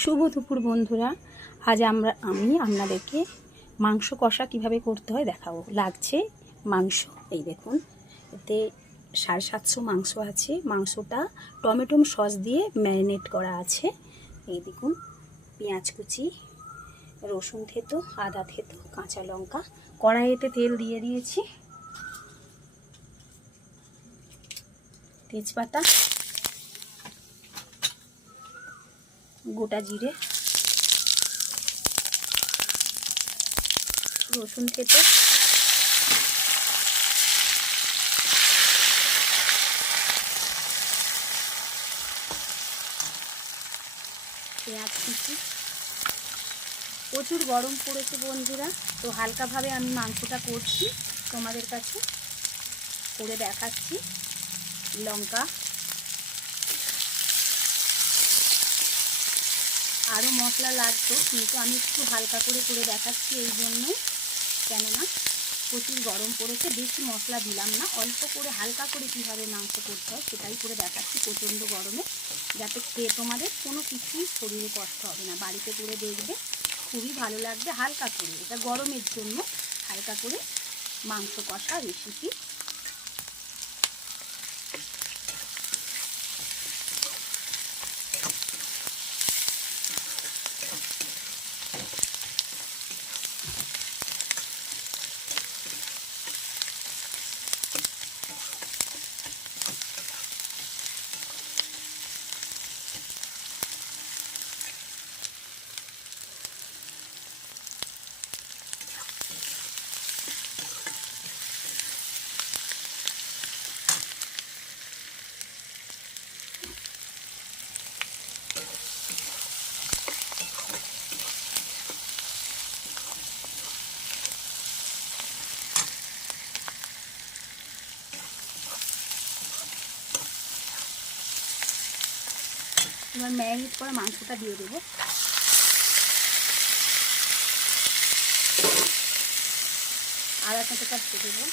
শুভ দুপুর বন্ধুরা। আজ আমি আপনাদেরকে মাংস কষা কিভাবে করতে হয় দেখাবো। লাগছে মাংস, এই দেখুন, এতে 750 মাংস আছে। মাংসটা টমেটো সস দিয়ে ম্যারিনেট করা আছে। এই দেখুন, পেঁয়াজ কুচি, রসুন থেতো, আদা থেতো, কাঁচা লঙ্কা। কড়াইতে তেল দিয়ে দিয়েছি, তেজপাতা, গোটা জিরে, রসুন থেতো, পেঁয়াজ কুচি। প্রচুর গরম পড়েছে বন্ধুরা, তো হালকাভাবে আমি মাংসটা করছি, তোমাদের কাছে করে দেখাচ্ছি। লঙ্কা, আরও মশলা লাগতো, কিন্তু আমি একটু হালকা করে দেখাচ্ছি এই জন্যই, কেননা প্রচুর গরম পড়েছে। বেশি মশলা দিলাম না, অল্প করে হালকা করে কীভাবে মাংস করতে হয় সেটাই করে দেখাচ্ছি প্রচণ্ড গরমে, যাতে খেয়ে তোমাদের কোনো কিছুই শরীরে কষ্ট হবে না। বাড়িতে করে দেখবে, খুবই ভালো লাগবে। হালকা করে, এটা গরমের জন্য হালকা করে মাংস কষা রেসিপি। এবার ম্যারিনেট করা মাংসটা দিয়ে দেবো। আদা কাঁচাটা দিয়ে দেবো।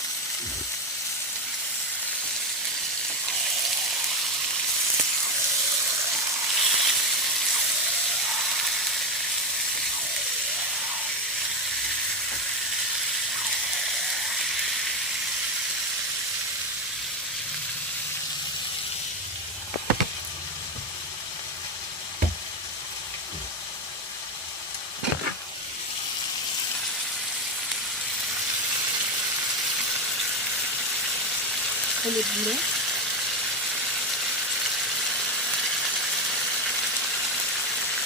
হলুদ গুঁড়ো,